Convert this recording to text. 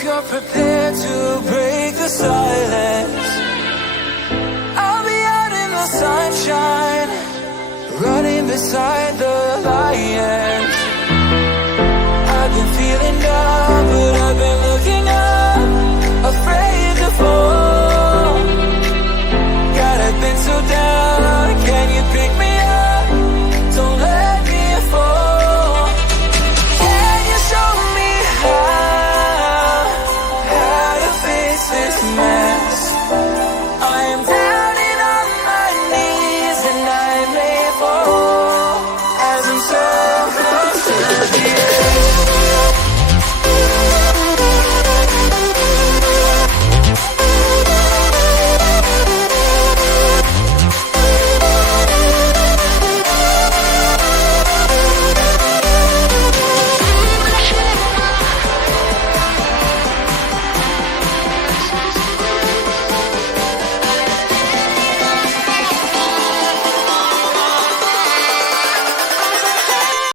if you're prepared to break the silence. I'll be out in the sunshine, running beside the light.